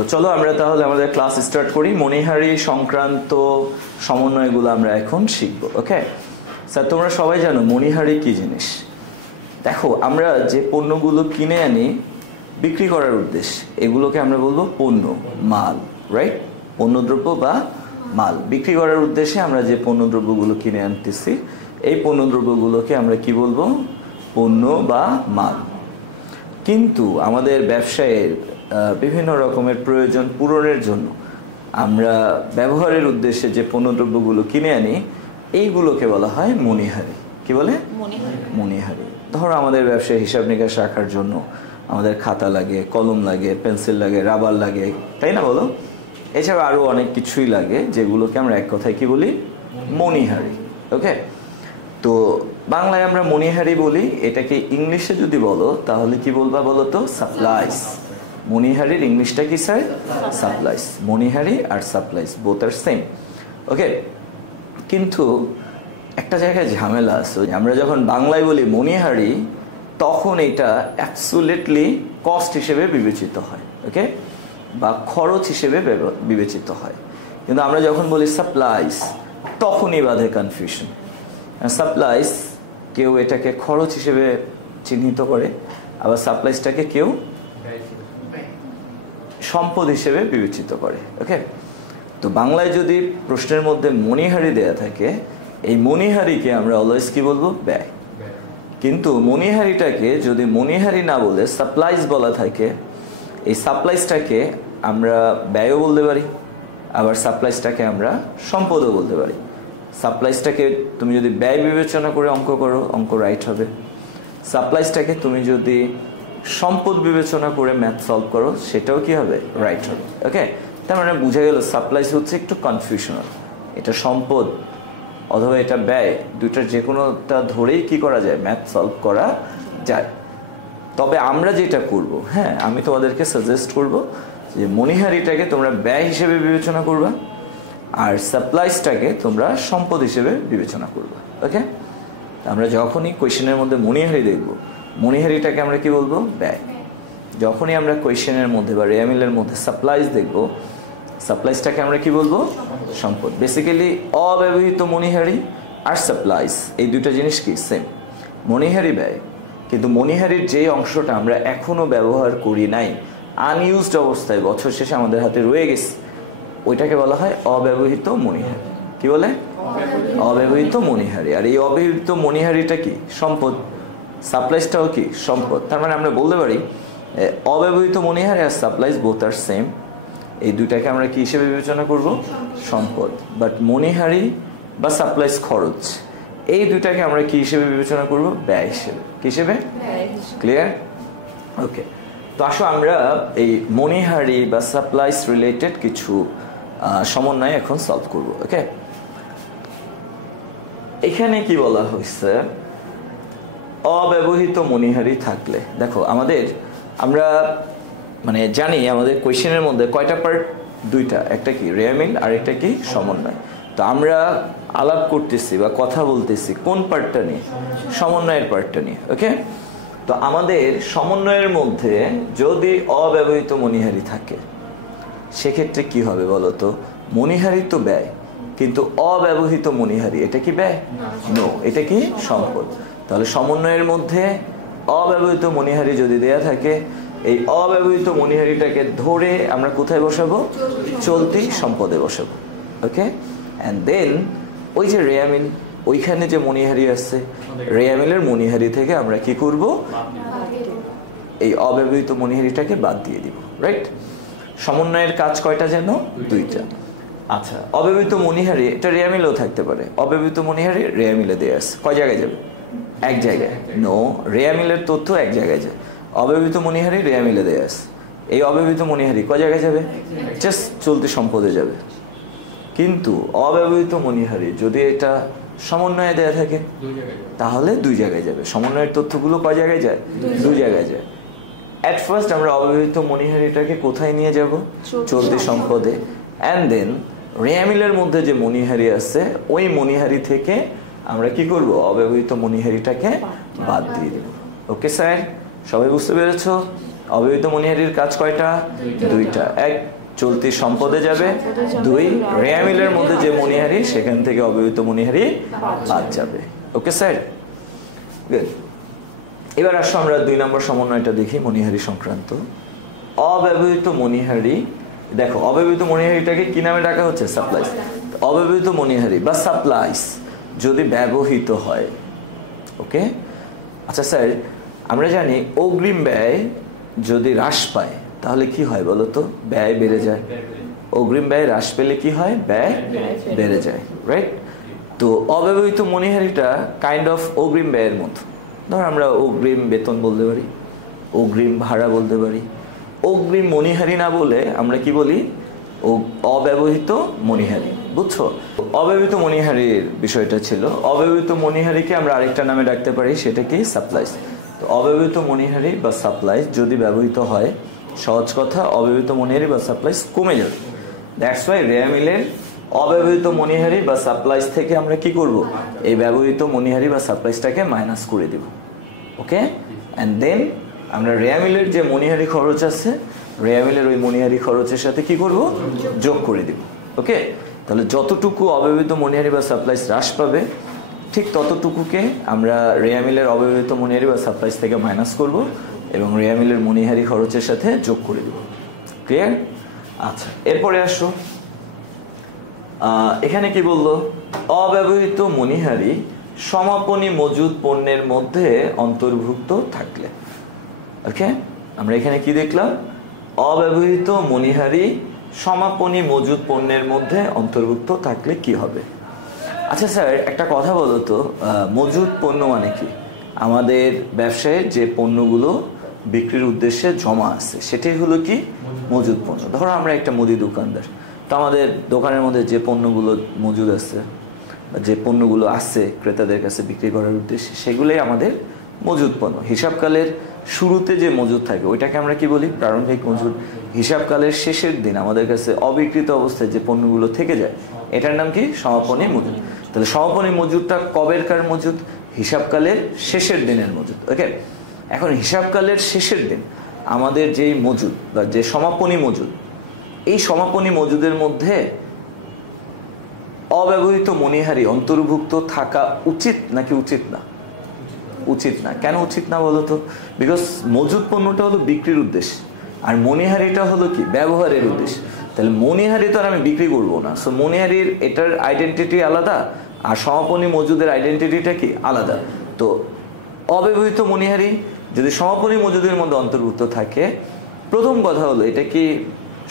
তো চলো আমরা তাহলে আমাদের ক্লাস স্টার্ট করি। মণিহারি সংক্রান্ত সমন্বয়গুলো আমরা এখন শিখব। ওকে স্যার, তোমরা সবাই জানো মণিহারি কি জিনিস। দেখো, আমরা যে পণ্যগুলো কিনে আনি বিক্রি করার উদ্দেশ্যে, এগুলোকে আমরা বলবো পণ্য, মাল, রাইট? পণ্যদ্রব্য বা মাল বিক্রি করার উদ্দেশ্যে আমরা যে পণ্যদ্রব্যগুলো কিনে আনতেছি, এই পণ্যদ্রব্যগুলোকে আমরা কি বলবো? পণ্য বা মাল। কিন্তু আমাদের ব্যবসায়ের বিভিন্ন রকমের প্রয়োজন পূরণের জন্য আমরা ব্যবহারের উদ্দেশ্যে যে পণ্যদ্রব্যগুলো কিনে আনি, এইগুলোকে বলা হয় মণিহারি। কি বলে? মণিহারি। ধরো আমাদের ব্যবসায় হিসাব নিকাশ রাখার জন্য আমাদের খাতা লাগে, কলম লাগে, পেন্সিল লাগে, রাবার লাগে, তাই না বলো? এছাড়া আরও অনেক কিছুই লাগে, যেগুলোকে আমরা এক কথায় কি বলি? মণিহারি। ওকে, তো বাংলায় আমরা মণিহারি বলি। এটাকে ইংলিশে যদি বলো তাহলে কি বলবা বলো তো? সাপ্লাইস। মণিহারির ইংলিশটা কি স্যার? সাপ্লাইস। মণিহারি আর সাপ্লাইস বোথ আর সেম। ওকে, কিন্তু একটা জায়গায় ঝামেলা আছে। আমরা যখন বাংলায় বলি মণিহারি, তখন এটা অ্যাবসলিউটলি কস্ট হিসেবে বিবেচিত হয়, ওকে, বা খরচ হিসেবে বিবেচিত হয়। কিন্তু আমরা যখন বলি সাপ্লাইস, তখনই বাধে কনফিউশন। সাপ্লাইস কেউ এটাকে খরচ হিসেবে চিহ্নিত করে, আবার সাপ্লাইসটাকে কেউ সম্পদ হিসেবে বিবেচিত করে। ওকে, তো বাংলায় যদি প্রশ্নের মধ্যে মণিহারি দেয়া থাকে, এই মণিহারিকে আমরা অলওয়েজ কি বলবো? ব্যয়। কিন্তু মণিহারিটাকে যদি মণিহারি না বলে সাপ্লাইস বলা থাকে, এই সাপ্লাইসটাকে আমরা ব্যয়ও বলতে পারি, আবার সাপ্লাইসটাকে আমরা সম্পদও বলতে পারি। সাপ্লাইসটাকে তুমি যদি ব্যয় বিবেচনা করে অঙ্ক করো, অঙ্ক রাইট হবে। সাপ্লাইসটাকে তুমি যদি সম্পদ বিবেচনা করে ম্যাথ সলভ করো, সেটাও কি হবে? রাইট হবে। ওকে, তার মানে বোঝা গেল সাপ্লাইস হচ্ছে একটু কনফিউশনাল। এটা সম্পদ অথবা এটা ব্যয়, দুইটার যে কোনোটা ধরেই কি করা যায়? ম্যাথ সলভ করা যায়। তবে আমরা যেটা করব, হ্যাঁ, আমি তোমাদেরকে সাজেস্ট করব যে মণিহারিটাকে তোমরা ব্যয় হিসেবে বিবেচনা করবা, আর সাপ্লাইসটাকে তোমরা সম্পদ হিসেবে বিবেচনা করবা। ওকে, আমরা যখনই কোয়েশ্চেনের মধ্যে মণিহারি দেখব, মণিহারিটাকে আমরা কি বলবো? ব্যয়। যখনই আমরা কোয়েশ্চেনের মধ্যে বা রেয়ামিলের মধ্যে সাপ্লাইস দেখব, সাপ্লাইসটাকে আমরা কি বলবো? সম্পদ। বেসিক্যালি অব্যবহৃত মণিহারি আর সাপ্লাইস, এই দুটো জিনিস কি? সেম। মণিহারি ব্যয়, কিন্তু মণিহারির যে অংশটা আমরা এখনো ব্যবহার করি নাই, আনইউজড অবস্থায় বছর শেষে আমাদের হাতে রয়ে গেছে, ওইটাকে বলা হয় অব্যবহৃত মণিহারি। কি বলে? অব্যবহৃত মণিহারি। আর এই অব্যবহৃত মণিহারিটা কি? সম্পদ। সাপ্লাইসটাও কি? সম্পদ। তার মানে আমরা বলতে পারি অব্যবহৃত মণিহারি আর সাপ্লাইস বোথ আর সেম। এই দুইটাকে আমরা কি হিসেবে বিবেচনা করব? সম্পদ। বাট মণিহারি বা সাপ্লাইস খরচ, এই দুইটাকে আমরা কি হিসেবে বিবেচনা করব? ব্যয় হিসেবে। কি হিসেবে? ক্লিয়ার? ওকে, তো আসো আমরা এই মণিহারি বা সাপ্লাইস রিলেটেড কিছু সমন্বয় এখন সলভ করব। ওকে, এখানে কি বলা হয়েছে? অব্যবহৃত মণিহারি থাকলে, দেখো আমরা মানে জানি আমাদের কোয়েশ্চেনের মধ্যে কয়টা পার্ট? দুইটা, একটা কি রেয়ামিল আর একটা কি সমন্বয়। তো আমরা আলাপ করতেছি বা কথা বলতেছি কোন পার্টটা নিয়ে? সমন্বয়ের পার্টটা নিয়ে। ওকে, তো আমাদের সমন্বয়ের মধ্যে যদি অব্যবহৃত মণিহারি থাকে, সেক্ষেত্রে কি হবে বলো তো? মণিহারি তো ব্যয়, কিন্তু অব্যবহৃত মণিহারি, এটা কি ব্যয়? নো, এটা কি সম্পদ। তাহলে সমন্বয়ের মধ্যে অব্যবহৃত মণিহারি যদি দেয়া থাকে, এই অব্যবহৃত মণিহারিটাকে ধরে আমরা কোথায় বসাবো? চলতি সম্পদে বসাবো। ওকে, অ্যান্ড দেন ওই যে রেয়ামিল, ওইখানে যে মণিহারি আছে, রেয়ামিলের মণিহারি থেকে আমরা কি করব? এই অব্যবহৃত মণিহারিটাকে বাদ দিয়ে দিব। রাইট? সমন্বয়ের কাজ কয়টা যেন? দুইটা। আচ্ছা, অব্যবহৃত মণিহারি এটা রেয়ামিলেও থাকতে পারে। অব্যবহৃত মণিহারি রেয়ামিলে দেয়া আছে, কয় জায়গায় যাবে? এক জায়গায়। নো, রেয়ামিলের তথ্য এক জায়গায় যায়। অব্যবহৃত মণিহারি রেয়ামিলে দেয়া আছে। এই অব্যবহৃত মণিহারি কয় জায়গায় যাবে? জাস্ট চলতি সম্পদে যাবে। কিন্তু অব্যবহৃত মণিহারি যদি এটা সমন্বয়ে দেয়া থাকে, তাহলে দুই জায়গায় যাবে। সমন্বয়ের তথ্যগুলো কয় জায়গায় যায়? দুই জায়গায় যায়। অ্যাট ফার্স্ট আমরা অব্যবহৃত মণিহারিটাকে কোথায় নিয়ে যাব? চলতি সম্পদে। অ্যান্ড দেন রেয়ামিলের মধ্যে যে মণিহারি আছে, ওই মণিহারি থেকে আমরা কি করব? অব্যবহৃত মণিহারিটাকে বাদ দিয়ে দেব। ওকে স্যার, সবাই বুঝতে পেরেছো? অব্যবহৃত মণিহারির কাজ কয়টা? দুইটা। এক, চলতি সম্পদে যাবে। দুই, রেয়া মিলের মধ্যে যে মণিহারি সেখান থেকে অব্যবহৃত মণিহারি বাদ যাবে। Okay sir, good. এবার আসো আমরা 2 নম্বর সমন্বয়টা দেখি মণিহারি সংক্রান্ত। অব্যবহৃত মণিহারি, দেখো অব্যবহৃত মণিহারিটাকে কি নামে ডাকা হচ্ছে? সাপ্লাইস। অব্যবহৃত মণিহারি বা সাপ্লাইস যদি ব্যবহৃত হয়, ওকে। আচ্ছা স্যার, আমরা জানি অগ্রিম ব্যয় যদি হ্রাস পায় তাহলে কি হয় বলো তো? ব্যয় বেড়ে যায়। অগ্রিম ব্যয় হ্রাস পেলে কি হয়? ব্যয় বেড়ে যায়, রাইট? তো অব্যবহৃত মণিহারিটা কাইন্ড অফ অগ্রিম ব্যয়ের মতো। ধর আমরা অগ্রিম বেতন বলতে পারি, অগ্রিম ভাড়া বলতে পারি। অগ্রিম মণিহারি না বলে আমরা কি বলি? অব্যবহৃত মণিহারি। বুঝছো? অব্যবহৃত মণিহারির বিষয়টা ছিল। অব্যবহৃত মণিহারিকে আমরা আরেকটা নামে ডাকতে পারি, সেটা কি? সাপ্লাইস। তো অব্যবহৃত মণিহারি বা সাপ্লাইস যদি ব্যবহৃত হয়, সহজ কথা, অব্যবহৃত মণিহারি বা সাপ্লাইস কমে যাবে। দ্যাটস ওয়াই রেয়া মিলের অব্যবহৃত মণিহারি বা সাপ্লাইস থেকে আমরা কি করব? এই ব্যবহৃত মণিহারি বা সাপ্লাইসটাকে মাইনাস করে দেব। ওকে, অ্যান্ড দেন আমরা রেয়া মিলের যে মণিহারি খরচ আছে, রেয়া মিলের ওই মণিহারি খরচের সাথে কি করব? যোগ করে দেব। ওকে, তাহলে যতটুকু অব্যবহৃত মণিহারি বা সাপ্লাইস হ্রাস পাবে, ঠিক ততটুকুকে আমরা রেয়া মিলের অব্যবহৃত মণিহারি বা সাপ্লাইস থেকে মাইনাস করব এবং রেয়া মিলের মণিহারি খরচের সাথে যোগ করে দেব। ক্লিয়ার? আচ্ছা, এরপরে আসো, এখানে কি বললো? অব্যবহৃত মণিহারি সমাপনী মজুদ পণ্যের মধ্যে অন্তর্ভুক্ত থাকলে। ওকে, আমরা এখানে কি দেখলাম? অব্যবহৃত মণিহারি সমাপনী মজুদ পণ্যের মধ্যে অন্তর্ভুক্ত থাকলে কি হবে? আচ্ছা স্যার, একটা কথা বলো তো, মজুদ পণ্য মানে কি? আমাদের ব্যবসায় যে পণ্যগুলো বিক্রির উদ্দেশ্যে জমা আছে সেটাই হলো কি? মজুদ পণ্য। ধরো আমরা একটা মুদি দোকানদার, তো আমাদের দোকানের মধ্যে যে পণ্যগুলো মজুদ আছে, যে পণ্যগুলো আছে ক্রেতাদের কাছে বিক্রি করার উদ্দেশ্যে, সেগুলোই আমাদের মজুদ পণ্য। হিসাবকালের শুরুতে যে মজুদ থাকে ওইটাকে আমরা কি বলি? প্রারম্ভিক মজুদ। হিসাবকালের শেষের দিন আমাদের কাছে অবিকৃত অবস্থায় যে পণ্যগুলো থেকে যায়, এটার নাম কি? সমাপনী মজুদ। তাহলে সমাপনী মজুদটা কবেরকার মজুদ? হিসাবকালের শেষের দিনের মজুদ। ওকে, এখন হিসাবকালের শেষের দিন আমাদের যেই মজুদ বা যে সমাপনী মজুদ, এই সমাপনী মজুদের মধ্যে অব্যবহৃত মণিহারি অন্তর্ভুক্ত থাকা উচিত নাকি উচিত না? উচিত না। কেন উচিত না বলো তো? বিকজ মজুদ পণ্যটা হলো বিক্রির উদ্দেশ্য, আর মণিহারিটা হলো কি? ব্যবহারের উদ্দেশ্য। তাহলে মণিহারি তো আর আমি বিক্রি করবো না, সো মণিহারির এটার আইডেন্টিটি আলাদা, আর সমাপনী মজুদের আইডেন্টিটিটা কি? আলাদা। তো অব্যবহৃত মণিহারি যদি সমাপনী মজুদের মধ্যে অন্তর্ভুক্ত থাকে, প্রথম কথা হলো এটা কি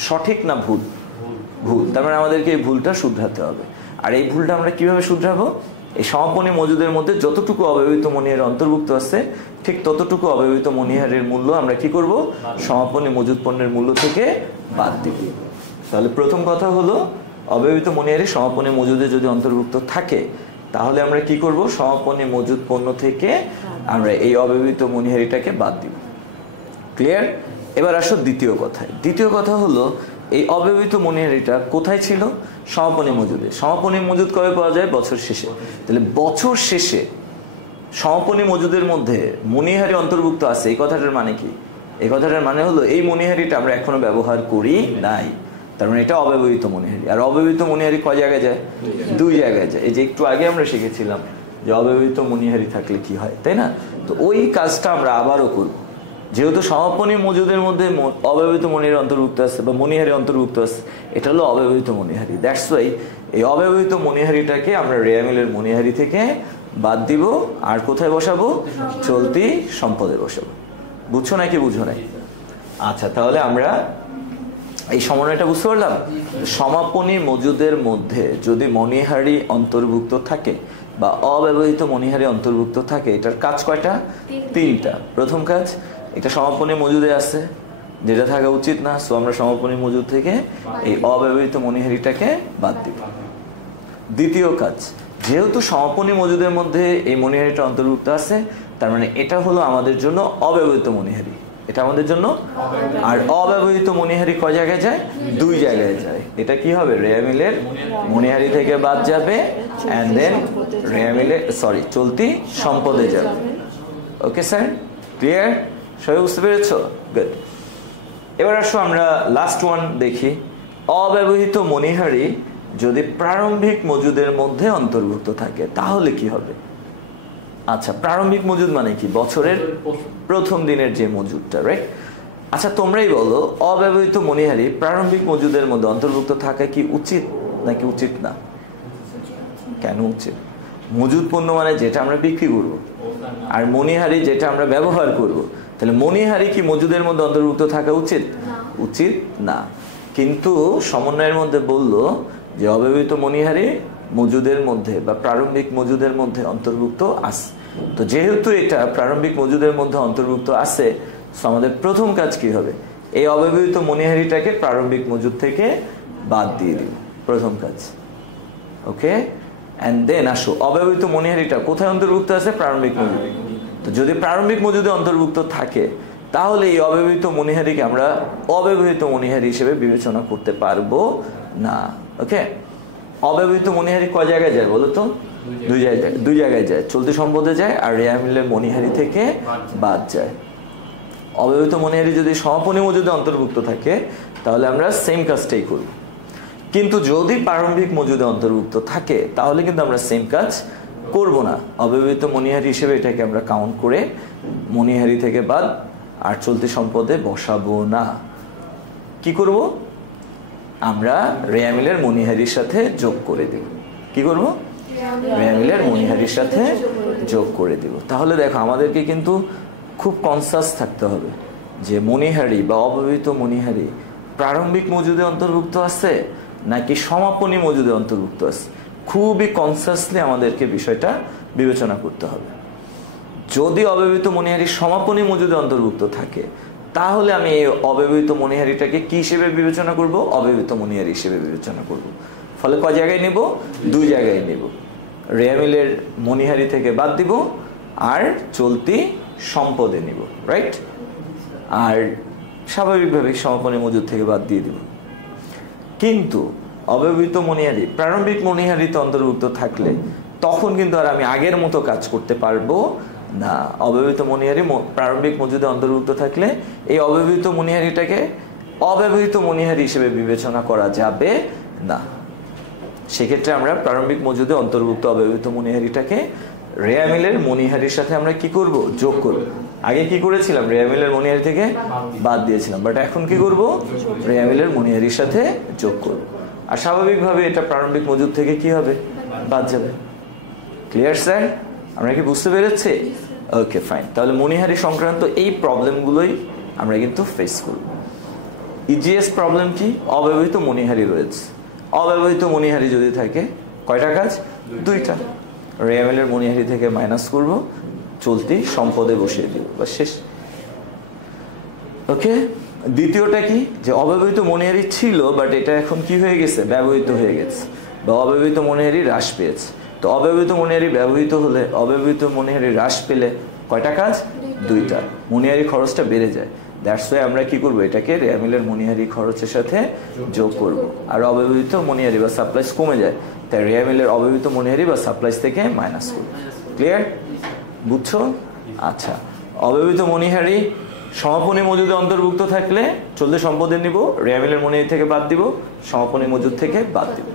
সঠিক না ভুল? ভুল। তার মানে আমাদেরকে এই ভুলটা শুধরাতে হবে। আর এই ভুলটা আমরা কিভাবে শুধরাবো? এই সমাপনী মজুদের মধ্যে যতটুকু অব্যবহৃত মণিহারি অন্তর্ভুক্ত আছে, ঠিক ততটুকু অব্যবহৃত মণিহারির মূল্য আমরা কি করব? সমাপনী মজুদ পণ্যের মূল্য থেকে বাদ দিব। তাহলে প্রথম কথা হলো, অব্যবহৃত মণিহারি সমাপনী মজুদে যদি অন্তর্ভুক্ত থাকে তাহলে আমরা কি করব? সমাপনী মজুদ পণ্য থেকে আমরা এই অব্যবহৃত মণিহারিটাকে বাদ দিব। ক্লিয়ার? এবার আসো দ্বিতীয় কথায়। দ্বিতীয় কথা হলো, এই অব্যবহৃত মণিহারিটা কোথায় ছিল? সমাপনী মজুদে। সমাপনী মজুদ কবে পাওয়া যায়? বছর শেষে। তাহলে বছর শেষে সমাপনী মজুদের মধ্যে মণিহারি অন্তর্ভুক্ত আছে, এই কথাটার মানে কি? এই কথাটার মানে হলো এই মণিহারিটা আমরা এখনো ব্যবহার করি নাই, তার মানে এটা অব্যবহৃত মণিহারি। আর অব্যবহৃত মণিহারি কয় জায়গায় যায়? 2 জায়গায় যায়। এই যে একটু আগে আমরা শিখেছিলাম যে অব্যবহৃত মণিহারি থাকলে কি হয়, তাই না? তো ওই কাজটা আমরা আবারও করব। যেহেতু সমাপনী মজুদের মধ্যে অব্যবহৃত মণিহারি অন্তর্ভুক্ত আছে বা মণিহারি অন্তর্ভুক্ত আছে, এটা হলো অব্যবহৃত মণিহারি। দ্যাটস ওয়াই এই অব্যবহৃত মণিহারিটাকে আমরা রেয়া মিলের মণিহারি থেকে বাদ দিব, আর কোথায় বসাবো? চলতি সম্পদে বসাবো। বুঝছো নাকি বুঝো নাই? আচ্ছা, তাহলে আমরা এই সমন্বয়টা বুঝতে পারলাম। সমাপনী মজুদের মধ্যে যদি মণিহারি অন্তর্ভুক্ত থাকে বা অব্যবহৃত মণিহারি অন্তর্ভুক্ত থাকে, এটার কাজ কয়টা? 3টা। প্রথম কাজ, এটা সমাপনী মজুদে আছে, যেটা থাকা উচিত না, সো আমরা সমাপনী মজুদ থেকে এই অব্যবহৃত মণিহারিটাকে বাদ দিব। দ্বিতীয় কাজ, যেহেতু সমাপনী মজুদের মধ্যে এই মণিহারিটা অন্তর্ভুক্ত আছে, তার মানে এটা হলো আমাদের জন্য অব্যবহৃত মণিহারি। এটা আমাদের জন্য, আর অব্যবহৃত মণিহারি কয় জায়গায় যায়? 2 জায়গায় যায়। এটা কি হবে? রেয়া মিলের মণিহারি থেকে বাদ যাবে, এন্ড দেন রেয়া মিলে চলতি সম্পদে যাবে। Okay sir, clear? সবাই বুঝতে পেরেছ? গুড। এবার আসো আমরা লাস্ট ওয়ান দেখি। অব্যবহৃত মণিহারি যদি প্রারম্ভিক মজুদের মধ্যে অন্তর্ভুক্ত থাকে তাহলে কি হবে? আচ্ছা, প্রারম্ভিক মজুদ মানে কি? বছরের প্রথম দিনের যে মজুদটা, রাইট? আচ্ছা, তোমরাই বলো, অব্যবহৃত মণিহারি প্রারম্ভিক মজুদের মধ্যে অন্তর্ভুক্ত থাকা কি উচিত নাকি উচিত না? কেন উচিত? মজুদ পণ্য মানে যেটা আমরা বিক্রি করব, আর মণিহারি যেটা আমরা ব্যবহার করব। তাহলে মণিহারি কি মজুদের মধ্যে অন্তর্ভুক্ত থাকা উচিত? উচিত না। কিন্তু সমন্বয়ের মধ্যে বললো যে অব্যবহৃত মণিহারি মজুদের মধ্যে বা প্রারম্ভিক মজুদের মধ্যে অন্তর্ভুক্ত আছে। তো যেহেতু এটা প্রারম্ভিক মজুদের মধ্যে অন্তর্ভুক্ত আছে, আমাদের প্রথম কাজ কি হবে? এই অব্যবহৃত মণিহারিটাকে প্রারম্ভিক মজুদ থেকে বাদ দিয়ে দিব, প্রথম কাজ। ওকে, এন্ড দেন আসো, অব্যবহৃত মণিহারিটা কোথায় অন্তর্ভুক্ত আছে? প্রারম্ভিক মজুদে। তো যদি প্রারম্ভিক মজুদে অন্তর্ভুক্ত থাকে তাহলে এই অব্যবহৃত মণিহারিকে আমরা অব্যবহৃত মণিহারি হিসেবে বিবেচনা করতে পারবো না। ওকে, অব্যবহৃত মণিহারি কয় জায়গায় যায় বলো তো? দুই জায়গায় যায়, চলতি সম্পদে যায় আর রেয়ার মিলের মণিহারি থেকে বাদ যায়। অব্যবহৃত মণিহারি যদি সমাপনী মজুদে অন্তর্ভুক্ত থাকে তাহলে আমরা সেম কাজটাই করব। কিন্তু যদি প্রারম্ভিক মজুদে অন্তর্ভুক্ত থাকে তাহলে কিন্তু আমরা সেম কাজ করব না। অব্যবহৃত মণিহারি হিসেবে এটাকে আমরা কাউন্ট করে মণিহারি থেকে বাদ আর চলতি সম্পদে বসাবো না। কি করব? আমরা রেয়ার মিলের মণিহারির সাথে যোগ করে দেব। কি করব? রেয়ার মিলের মণিহারির সাথে যোগ করে দেব। তাহলে দেখো, আমাদেরকে কিন্তু খুব কনসাস থাকতে হবে যে মণিহারি বা অব্যবহৃত মণিহারি প্রারম্ভিক মজুদে অন্তর্ভুক্ত আছে নাকি সমাপনী মজুদে অন্তর্ভুক্ত আছে। খুবই কনসাসলি আমাদেরকে বিষয়টা বিবেচনা করতে হবে। যদি অব্যবহৃত মণিহারি সমাপনী মজুদে অন্তর্ভুক্ত থাকে তাহলে আমি এই অব্যবহৃত মণিহারিটাকে কি হিসেবে বিবেচনা করব? অব্যবহৃত মণিহারি হিসেবে বিবেচনা করব। ফলে কয় জায়গায় নেব? দুই জায়গায় নেব। রেয়ার মিলের মণিহারি থেকে বাদ দিব আর চলতি সম্পদে নিব, রাইট? আর স্বাভাবিকভাবে সমাপনী মজুদ থেকে বাদ দিয়ে দিব। কিন্তু অব্যবহৃত মণিহারি প্রারম্ভিক মণিহারিতে অন্তর্ভুক্ত থাকলে তখন কিন্তু আর আমি আগের মতো কাজ করতে পারবো না। অব্যবহৃত মণিহারি প্রারম্ভিক মজুদে অন্তর্ভুক্ত থাকলে এই অব্যবহৃত মণিহারিটাকে অব্যবহৃত মণিহারি হিসেবে বিবেচনা করা যাবে না। সেক্ষেত্রে আমরা প্রারম্ভিক মজুদে অন্তর্ভুক্ত অব্যবহৃত মণিহারিটাকে রেয়ার মিলের মণিহারির সাথে আমরা কি করব? যোগ করব। আগে কি করেছিলাম? রেয়ার মিলের মণিহারি থেকে বাদ দিয়েছিলাম, বাট এখন কি করব? রেয়ার মিলের মণিহারির সাথে যোগ করব। আর স্বাভাবিকভাবে এটা প্রারম্ভিক মজুদ থেকে কি হবে? বাদ যাবে। Clear sir? আমরা কি বুঝতে পেরেছি? ওকে, ফাইন। তাহলে মণিহারি সংক্রান্ত এই প্রবলেমগুলোই আমরা কিন্তু ফেস করব। ইজিএস প্রবলেম কি? অব্যবহৃত মণিহারি রয়েছে। অব্যবহৃত মণিহারি যদি থাকে কয়টা কাজ? দুইটা। রেয়ার মিলের মণিহারি থেকে মাইনাস করব, চলতি সম্পদে বসিয়ে দিব, বা শেষ। ওকে, দ্বিতীয়টা কি? যে অব্যবহৃত মণিহারি ছিল বাট এটা এখন কি হয়ে গেছে? ব্যবহৃত হয়ে গেছে, বা অব্যবহৃত মণিহারি হ্রাস পেয়েছে। তো অব্যবহৃত মণিহারি ব্যবহৃত হলে, অব্যবহৃত মণিহারি হ্রাস পেলে কয়টা কাজ? দুইটা। মণিহারি খরচটা বেড়ে যায়। দ্যাটস ওয়াই আমরা কি করব? এটাকে রেয়ার মিলের মণিহারি খরচের সাথে যোগ করব। আর অব্যবহৃত মণিহারি বা সাপ্লাইস কমে যায়, তাই রেয়ার মিলের অব্যবহৃত মণিহারি বা সাপ্লাইস থেকে মাইনাস করব। ক্লিয়ার? বুঝছো? আচ্ছা, অব্যবহৃত মণিহারি সমাপনী মজুদে অন্তর্ভুক্ত থাকলে চলতি সম্পদে নিব, রেয়ার মিলের মণিহারি থেকে বাদ দিব, সমাপনী মজুদ থেকে বাদ দিব।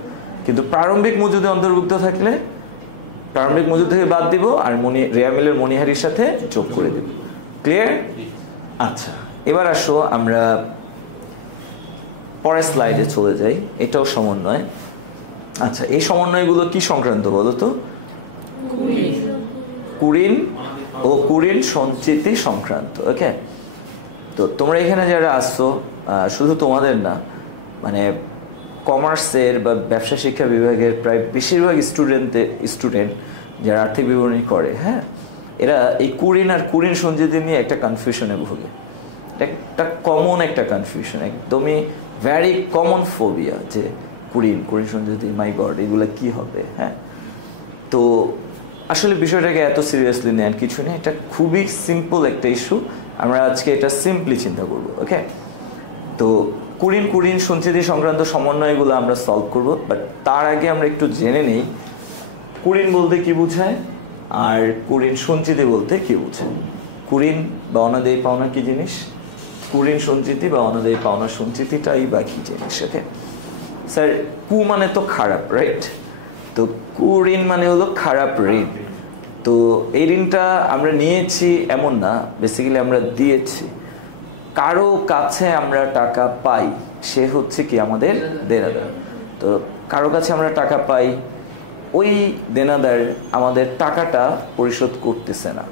কিন্তু প্রারম্ভিক মজুদে অন্তর্ভুক্ত থাকলে প্রারম্ভিক মজুদ থেকে বাদ দিব আর রেয়ার মিলের মণিহারির সাথে যোগ করে দিব। ক্লিয়ার? আচ্ছা, এবার আসো আমরা পরের স্লাইডে চলে যাই। এটাও সমন্বয়। আচ্ছা, এই সমন্বয়গুলো কি সংক্রান্ত বলো তো? কুরিন ও কুরিন সঞ্চিতি সংক্রান্ত। ওকে, তো তোমরা এখানে যারা আসছো, শুধু তোমাদের না, মানে কমার্সের বা ব্যবসা শিক্ষা বিভাগের প্রায় বেশিরভাগ স্টুডেন্ট যারা আর্থিক বিবরণী করে, হ্যাঁ, এরা এই কুরিন আর কুরিন সঞ্চিতি নিয়ে একটা কনফিউশনে ভোগে। একটা কমন একটা কনফিউশন, একদমই ভ্যারি কমন ফোবিয়া, যে কুরিন সঞ্চিতি, মাই গড, এগুলো কি হবে? হ্যাঁ, তো আসলে বিষয়টাকে এত সিরিয়াসলি নেন কিছু নেই। এটা খুবই সিম্পল একটা ইস্যু। আমরা আজকে এটা সিম্পলি চিন্তা করব। ওকে, তো কুরিন সঞ্চিতি সংক্রান্ত সমন্বয়গুলো আমরা সলভ করব, বাট তার আগে আমরা একটু জেনে নেই কুরিন বলতে কি বোঝায় আর কুরিন সঞ্চিতি বলতে কি বোঝায়। কুরিন বা অনাদায়ী পাওনা কি জিনিস? কুরিন সঞ্চিতি বা অনাদায়ী পাওনা সঞ্চিতিটাই বা কি জিনিস? ওকে স্যার, কু মানে তো খারাপ, রাইট? তো কুরিন মানে হলো খারাপ ঋণ। তো এই ঋণটা আমরা নিয়েছি এমন না, বেসিক্যালি আমরা দিয়েছি। কারো কাছে আমরা টাকা পাই, সে হচ্ছে কি আমাদের দেনাদার। তো কারো কাছে আমরা টাকা পাই, ওই দেনাদার আমাদের টাকাটা পরিশোধ করতেছে না।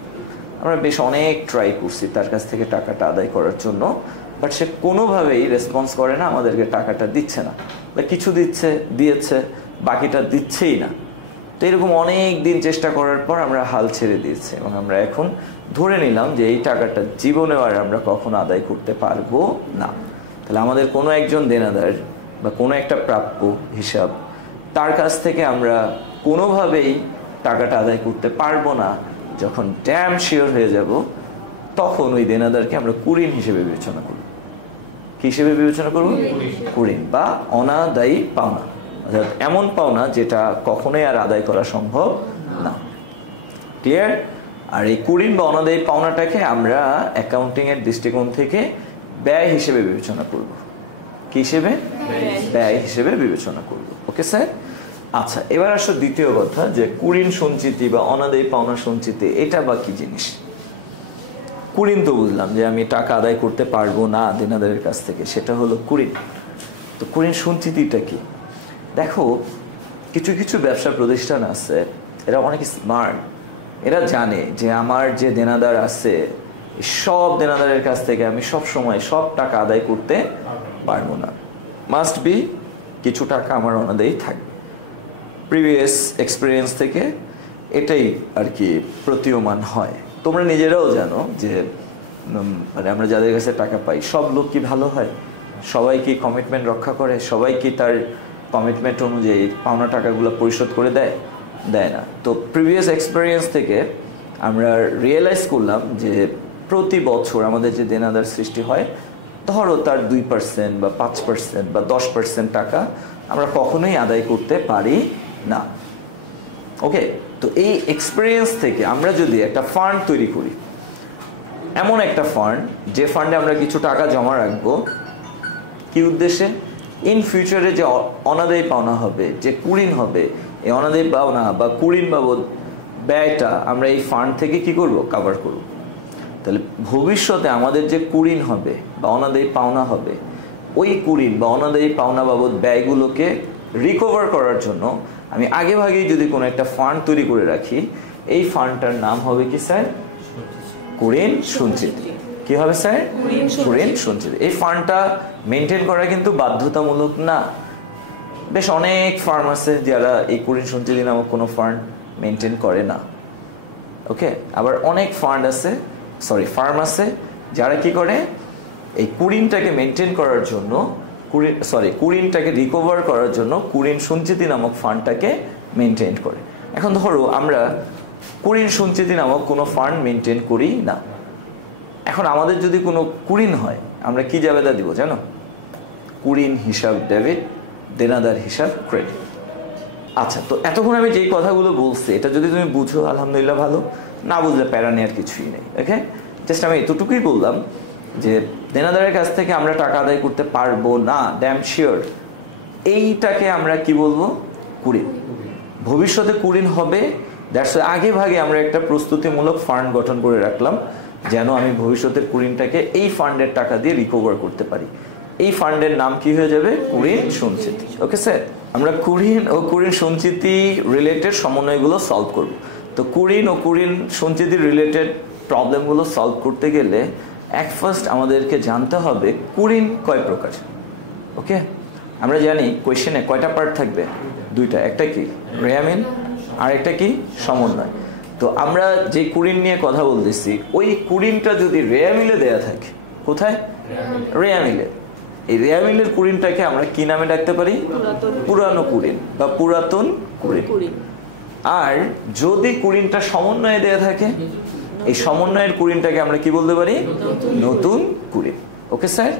আমরা বেশ অনেক ট্রাই করছি তার কাছ থেকে টাকাটা আদায় করার জন্য, বাট সে কোনোভাবেই রেসপন্স করে না, আমাদেরকে টাকাটা দিচ্ছে না, বা কিছু দিয়েছে বাকিটা দিচ্ছেই না। তো এরকম অনেক দিন চেষ্টা করার পর আমরা হাল ছেড়ে দিয়েছি এবং আমরা এখন ধরে নিলাম যে এই টাকাটা জীবনেও আর আমরা কখনো আদায় করতে পারবো না। তাহলে আমাদের কোনো একজন দেনাদার বা কোনো একটা প্রাপ্য হিসাব, তার কাছ থেকে আমরা কোনোভাবেই টাকাটা আদায় করতে পারবো না। যখন ড্যাম শিওর হয়ে যাব, তখন ওই দেনাদারকে আমরা কুরিন হিসেবে বিবেচনা করব। কি হিসেবে বিবেচনা করব? কুরিন বা অনাদায়ী পাওনা, অর্থাৎ এমন পাওনা যেটা কখনোই আর আদায় করা সম্ভব না। ক্লিয়ার? আর এই কুরিন বা অনাদায়ী পাওনাটাকে আমরা অ্যাকাউন্টিং এর দৃষ্টিকোণ থেকে ব্যয় হিসেবে বিবেচনা করব। কি হিসেবে? ব্যয় হিসেবে বিবেচনা করব। Okay sir? আচ্ছা, এবার আসো দ্বিতীয় কথা, যে কুরিন সঞ্চিতি বা অনাদায়ী পাওনা সঞ্চিতি, এটা বা কি জিনিস? কুরিন তো বুঝলাম যে আমি টাকা আদায় করতে পারবো না দেনাদারের কাছ থেকে, সেটা হলো কুরিন। তো কুরিন সঞ্চিতিটা কি? দেখো, কিছু কিছু ব্যবসা প্রতিষ্ঠান আছে, এরা অনেক স্মার্ট। এরা জানে যে আমার যে দেনাদার আছে, সব দেনাদারের কাছ থেকে আমি সব সময় সব টাকা আদায় করতে পারবো না। মাস্ট বি কিছু টাকা আমার অনাদায়ী থাকবে। প্রিভিয়াস এক্সপিরিয়েন্স থেকে এটাই আর কি প্রতীয়মান হয়। তোমরা নিজেরাও জানো যে মানে আমরা যাদের কাছে টাকা পাই, সব লোক কি ভালো হয়? সবাই কি কমিটমেন্ট রক্ষা করে? সবাই কি তার কমিটমেন্ট অনুযায়ী পাওনা টাকাগুলো পরিশোধ করে দেয়? দেয় না। তো প্রিভিয়াস এক্সপিরিয়েন্স থেকে আমরা রিয়েলাইজ করলাম যে প্রতি বছর আমাদের যে দেনাদার সৃষ্টি হয়, ধরো তার 2% বা 5% বা 10% টাকা আমরা কখনোই আদায় করতে পারি না। ওকে, তো এই এক্সপিরিয়েন্স থেকে আমরা যদি একটা ফান্ড তৈরি করি, এমন একটা ফান্ড যে ফান্ডে আমরা কিছু টাকা জমা রাখবো, কি উদ্দেশ্যে? ইন ফিউচারে যে অনাদায়ী পাওনা হবে, যে কুরিন হবে, এই অনাদায়ী পাওনা বা কুরিন বাবদ ব্যয়টা আমরা এই ফান্ড থেকে কি করব? কভার করব। তাহলে ভবিষ্যতে আমাদের যে কুরিন হবে বা অনাদায়ী পাওনা হবে, ওই কুরিন বা অনাদায়ী পাওনা বাবদ ব্যয়গুলোকে রিকভার করার জন্য আমি আগে ভাগেই যদি কোনো একটা ফান্ড তৈরি করে রাখি, এই ফান্ডটার নাম হবে কি স্যার? কুরিন সঞ্চিতি। কি হবে স্যার? কুরিন সঞ্চিতি। এই ফান্ডটা মেনটেন করা কিন্তু বাধ্যতামূলক না। বেশ অনেক ফার্ম আছে যারা এই কুরিন সঞ্চিতি নামক কোনো ফান্ড মেনটেন করে না। ওকে, আবার অনেক ফার্ম আছে যারা কি করে, এই কুরিনটাকে মেনটেন করার জন্য কুরিনটাকে রিকভার করার জন্য কুরিন সঞ্চিতি নামক ফান্ডটাকে মেনটেন করে। এখন ধরো আমরা কুরিন সঞ্চিতি নামক কোনো ফান্ড মেনটেন করি না। এখন আমাদের যদি কোনো কুরিন হয়, আমরা কি জাবেদা দিব জানো? কুরিন হিসাব ডেবিট, দেনাদার হিসাব ক্রেডিট। আচ্ছা, তো এতক্ষণ আমি যেই কথাগুলো বলছি, এটা যদি তুমি বুঝো আলহামদুলিল্লাহ ভালো, না বুঝলে প্যারা নেওয়ার কিছুই নেই। ওকে, জাস্ট আমি এতটুকুই বললাম যে দেনাদারের কাছ থেকে আমরা টাকা আদায় করতে পারবো না, ড্যাম শিওর, এইটাকে আমরা কি বলবো? কুরিন। ভবিষ্যতে কুরিন হবে, দ্যাটস আগে ভাগে আমরা একটা প্রস্তুতিমূলক ফান্ড গঠন করে রাখলাম, যেন আমি ভবিষ্যতের কুরিনটাকে এই ফান্ডের টাকা দিয়ে রিকভার করতে পারি। এই ফান্ডের নাম কি হয়ে যাবে? কুরিন সঞ্চিতি। ওকে স্যার, আমরা কুরিন ও কুরিন সঞ্চিতি রিলেটেড সমন্বয়গুলো সলভ করব। তো কুরিন ও কুরিন সঞ্চিতি রিলেটেড প্রবলেমগুলো সলভ করতে গেলে ফার্স্ট আমাদেরকে জানতে হবে কুরিন কয় প্রকার। ওকে, আমরা জানি কোয়েশ্চেনে কয়টা পার্ট থাকবে? দুইটা, একটা কি রেয়ামিল আর একটা কি সমন্বয়। তো আমরা যে কুরিন নিয়ে কথা বলতেছি, ওই কুরিনটা যদি রেয়ামিলে দেয়া থাকে, কোথায়? রেয়ামিলে। এই রেয়ামিলের কুরিনটাকে আমরা কি নামে ডাকতে পারি? পুরানো কুরিন বা পুরাতন কুরিন। আর যদি কুরিনটা সমন্বয়ে দেয়া থাকে, এই সমন্বয়ের কুরিনটাকে আমরা কি বলতে পারি? নতুন কুরিন। ওকে স্যার,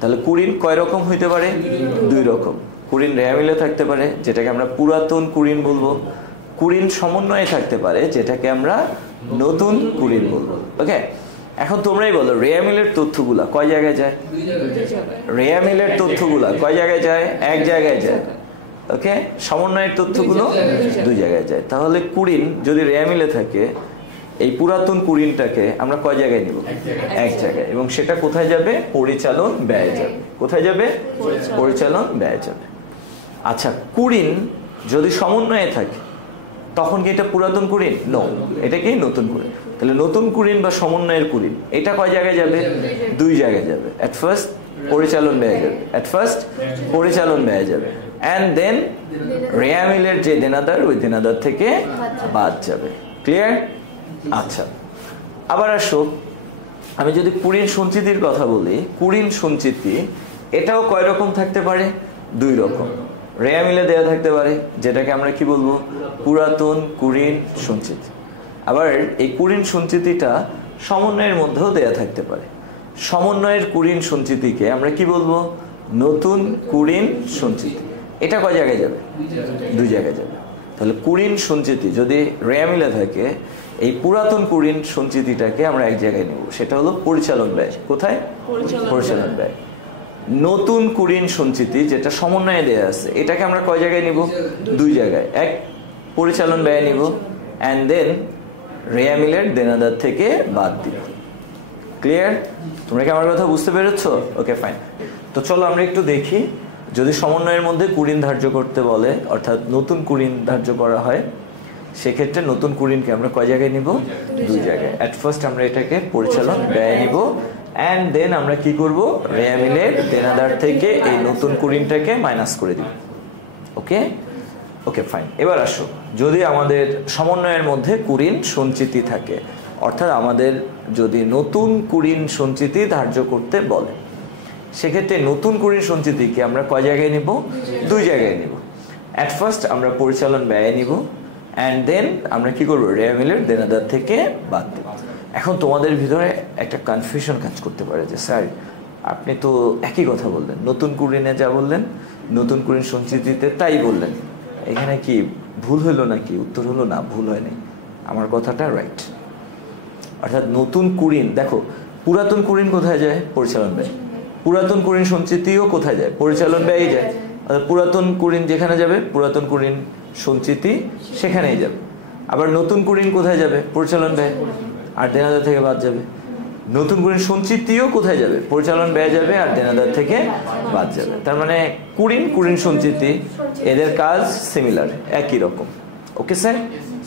তাহলে কুরিন কয় রকম হইতে পারে? দুই রকম। কুরিন রেয়ামিলে থাকতে পারে, যেটাকে আমরা পুরাতন কুরিন বলবো। কুরিন সমন্বয়ে থাকতে পারে, যেটাকে আমরা নতুন কুরিন বলবো। ওকে, এখন তোমরাই বলো রেয়া মিলের তথ্যগুলা কয় জায়গায় যায়? রেয়া মিলের তথ্যগুলা কয় জায়গায় যায়? এক জায়গায় যায়। ওকে, সমন্বয়ের তথ্যগুলো দুই জায়গায় যায়। তাহলে কুরিন যদি রেয়া মিলে থাকে, এই পুরাতন কুরিনটাকে আমরা কয় জায়গায় নিব? এক জায়গায়। এবং সেটা কোথায় যাবে? পরিচালন ব্যয় যাবে। কোথায় যাবে? পরিচালন ব্যয় যাবে। আচ্ছা, কুরিন যদি সমন্বয়ে থাকে তখন কি এটা পুরাতন কুরিন? নো, এটা কি নতুন কুরিন। তাহলে নতুন কুরিন বা সমন্বয়ের কুরিন এটা কয় জায়গায় যাবে? দুই জায়গায় যাবে। এট ফার্স্ট পরিচালন ব্যয় যাবে, এট ফার্স্ট পরিচালন ব্যয় যাবে, অ্যান্ড দেন রেয়া মিলের যে দেনাদার ওই দেনাদার থেকে বাদ যাবে। ক্লিয়ার? আচ্ছা, আবার আসো, আমি যদি কুরিন সঞ্চিতির কথা বলি, কুরিন সঞ্চিতি এটাও কয় রকম থাকতে পারে? দুই রকম। রেয়া মিলে দেওয়া থাকতে পারে, যেটাকে আমরা কি বলবো? পুরাতন কুরিন সঞ্চিতি। আবার এই কুরিন সঞ্চিতিটা সমন্বয়ের মধ্যেও দেয়া থাকতে পারে। সমন্বয়ের কুরিন সঞ্চিতিকে আমরা কি বলবো? নতুন কুরিন সঞ্চিতি। এটা কয় জায়গায় যাবে? দুই জায়গায় যাবে। তাহলে কুরিন সঞ্চিতি যদি রেয়া মিলে থাকে, এই পুরাতন কুরিন সঞ্চিতিটাকে আমরা এক জায়গায় নেব, সেটা হলো পরিচালন ব্যয়। কোথায়? পরিচালন ব্যয়। নতুন কুরিন সঞ্চিতি যেটা সমন্বয়ে দেয়া আছে, এটাকে আমরা কয় জায়গায় নিব? দুই জায়গায়। এক, পরিচালন ব্যয় নিব, অ্যান্ড দেন রেয়া মিলের দেনাদার থেকে বাদ দিব। ক্লিয়ার? তোমরা কি আমার কথা বুঝতে পেরেছো? ওকে, ফাইন। তো চলো আমরা একটু দেখি, যদি সমন্বয়ের মধ্যে কুরিন ধার্য করতে বলে, অর্থাৎ নতুন কুরিন ধার্য করা হয়, সেক্ষেত্রে নতুন কুরিনকে আমরা কয় জায়গায় নিব? দুই জায়গায়। এট ফার্স্ট আমরা এটাকে পরিচালন ব্যয় নিব, অ্যান্ড দেন আমরা কি করব? রেয়া মিলের দেনাদার থেকে এই নতুন কুরিনটাকে মাইনাস করে দিব। ওকে ওকে, ফাইন। এবার আসো, যদি আমাদের সমন্বয়ের মধ্যে কুরিন সঞ্চিতি থাকে, অর্থাৎ আমাদের যদি নতুন কুরিন সঞ্চিতি ধার্য করতে বলে, সেক্ষেত্রে নতুন কুরিন সঞ্চিতিকে আমরা কয় জায়গায় নিব? দুই জায়গায় নিব। অ্যাট ফার্স্ট আমরা পরিচালন ব্যয় নিব, অ্যান্ড দেন আমরা কি করবো? রেয়া মিলের দেনাদার থেকে বাদ দেব। এখন তোমাদের ভিতরে একটা কনফিউশন কাজ করতে পারে যে স্যার আপনি তো একই কথা বললেন, নতুন কুরিনে যা বললেন নতুন কুরিন সঞ্চিতিতে তাই বললেন, এখানে কি ভুল হলো নাকি? উত্তর হলো না, ভুল হয় নাই, আমার কথাটা রাইট। অর্থাৎ নতুন কুরিন, দেখো পুরাতন কুরিন কোথায় যায়? পরিচালন ব্যয়। পুরাতন কুরিন সঞ্চিতিও কোথায় যায়? পরিচালন ব্যয়ই যায়। অর্থাৎ পুরাতন কুরিন যেখানে যাবে পুরাতন কুরিন সঞ্চিতি সেখানেই যাবে। আবার নতুন কুরিন কোথায় যাবে? পরিচালন ব্যয়, আর দেনাদার থেকে বাদ যাবে। নতুন কুরিন সঞ্চিতিও কোথায় যাবে? পরিচালন ব্যয় যাবে আর দেনাদার থেকে বাদ যাবে। তার মানে কুরিন কুরিন সঞ্চিতি এদের কাজ সিমিলার, একই রকম। ওকে স্যার,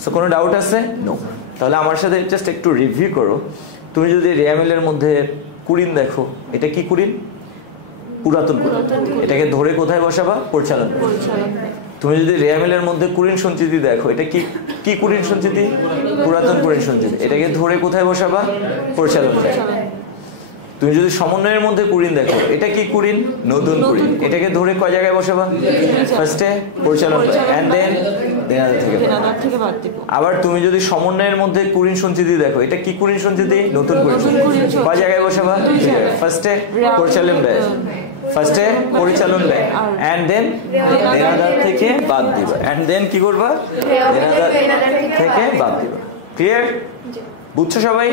সো কোনো ডাউট আছে? নো। তাহলে আমার সাথে জাস্ট একটু রিভিউ করো। তুমি যদি রেয়া মিলের মধ্যে কুরিন দেখো, এটা কি কুরিন? পুরাতন কুরিন। এটাকে ধরে কোথায় বসাবা? পরিচালন। তুমি যদি রেয়া মিলের মধ্যে কুরিন সঞ্চিতি দেখো, এটা কি কি কুরিন সঞ্চিতি? পুরাতন কুরিন সঞ্চিতি। এটাকে ধরে কোথায় বসাবা? পরিচালন। তুমি যদি সমন্বয়ের মধ্যে কুরিন দেখো, এটা কি কুরিন? নতুন কুরিন। এটাকে ধরে কয় জায়গায় বসাবা? ফার্স্টে পরিচালন, এন্ড দেন দেনাদার থেকে বাদ দিব। আবার তুমি যদি সমন্বয়ের মধ্যে কুরিন সঞ্চিতি দেখো, এটা কি কুরিন সঞ্চিতি? নতুন কুরিন সঞ্চিতি। কয় জায়গায় বসাবা? ফার্স্টে পরিচালন ব্যয়, ফার্স্টে পরিচালন ব্যয়, এন্ড দেন দেনাদার থেকে বাদ দিবা, এন্ড দেন কি করবা? দেনাদার থেকে বাদ দিবা। ক্লিয়ার? বুঝছো সবাই?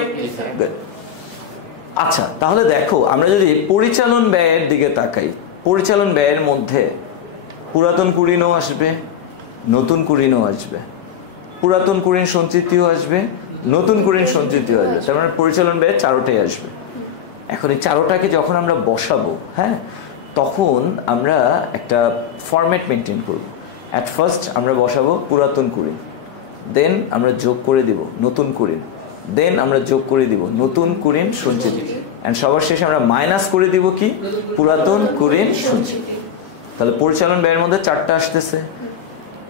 গুড। আচ্ছা, তাহলে দেখো আমরা যদি পরিচালন ব্যয়ের দিকে তাকাই, পরিচালন ব্যয়ের মধ্যে পুরাতন কুরিনও আসবে, নতুন কুরিনও আসবে, পুরাতন কুরিন সঞ্চিতিও আসবে, নতুন কুরিন সঞ্চিতিও আসবে। তার মানে পরিচালন ব্যয় চারোটাই আসবে। এখন এই চারোটাকে যখন আমরা বসাবো, হ্যাঁ, তখন আমরা একটা ফরম্যাট মেনটেন করব। অ্যাট ফার্স্ট আমরা বসাবো পুরাতন কুরিন, দেন আমরা যোগ করে দিব নতুন কুরিন, দেন আমরা যোগ করে দিব নতুন কুরিন সঞ্চিতি, এন্ড সবার শেষে আমরা মাইনাস করে দিব কি? পুরাতন কুরিন সঞ্চিতি। তাহলে পরিচালন ব্যয়ের মধ্যে চারটা আসতেছে,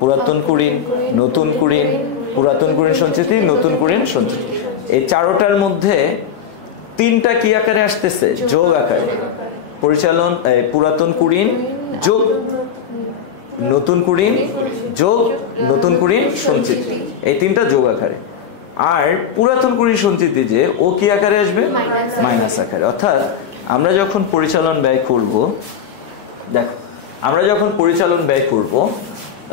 পুরাতন কুরিন, নতুন কুরিন, পুরাতন কুরিন সঞ্চিতি, নতুন কুরিন সঞ্চিতি। এই চারোটার মধ্যে তিনটা কি আকারে আসতেছে? যোগ আকারে। পরিচালন পুরাতন কুরিন যোগ নতুন কুরিন যোগ নতুন কুরিন সঞ্চিতি, এই তিনটা যোগ আকারে। আর পুরাতন কুরিন সঞ্চিতি যে ও কি আকারে আসবে? মাইনাস আকারে। অর্থাৎ আমরা যখন পরিচালন ব্যয় করব, দেখো আমরা যখন পরিচালন ব্যয় করব,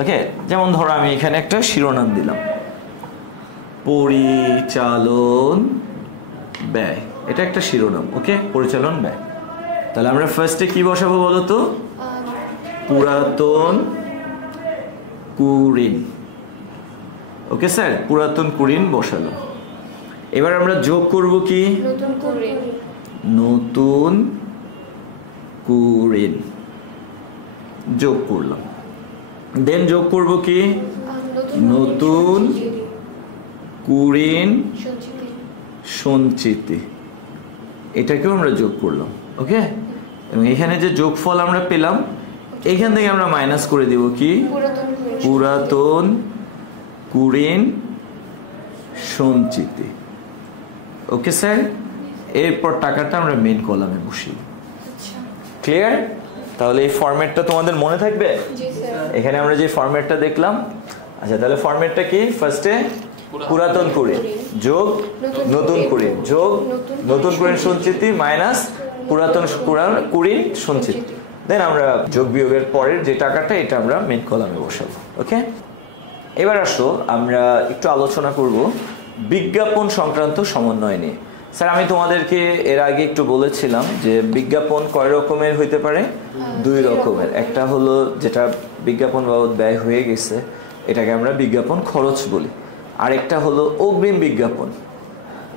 ওকে, যেমন ধরো আমি এখানে একটা শিরোনাম দিলাম পরিচালন ব্যয়। এটা একটা শিরোনাম, ওকে, পরিচালন ব্যয়। তাহলে আমরা ফার্স্টে কি বসাবো বলো তো? পুরাতন কুড়িন। ওকে স্যার, পুরাতন কুড়িন বসালো। এবার আমরা যোগ করব কি? নতুন কুড়িন যোগ করলাম। দেন যোগ করব কি? নতুন কুড়িন সঞ্চিতি, এটাকেও আমরা যোগ করলাম। ওকে, এবং এখানে যে যোগফল আমরা পেলাম এখান থেকে আমরা মাইনাস করে দিব কি? পুরাতন কুড়িন সঞ্চিতি। ওকে স্যার, এরপর টাকাটা আমরা মেইন কলামে বসিয়ে। ক্লিয়ার? তাহলে এই ফরম্যাটটা তোমাদের মনে থাকবে? এখানে আমরা যে ফরম্যাটটা দেখলাম, আচ্ছা তাহলে ফরম্যাটটা কি? ফার্স্টে পুরাতন কুড়িন যোগ নতুন কুড়িন যোগ নতুন কুড়িন সঞ্চিতি মাইনাস পুরাতন কুড়িন সঞ্চিতি। দেন আমরা যোগ বিয়োগের পরের যে টাকাটা এটা আমরা মেইন কলামে বসাবো। ওকে, এবার আসো আমরা একটু আলোচনা করব বিজ্ঞাপন সংক্রান্ত সমন্বয় নিয়ে। স্যার আমি তোমাদেরকে এর আগে একটু বলেছিলাম যে বিজ্ঞাপন কয় রকমের হইতে পারে? দুই রকমের। একটা হলো যেটা বিজ্ঞাপন বাবদ ব্যয় হয়ে গেছে, এটাকে আমরা বিজ্ঞাপন খরচ বলি। আরেকটা হলো অগ্রিম বিজ্ঞাপন।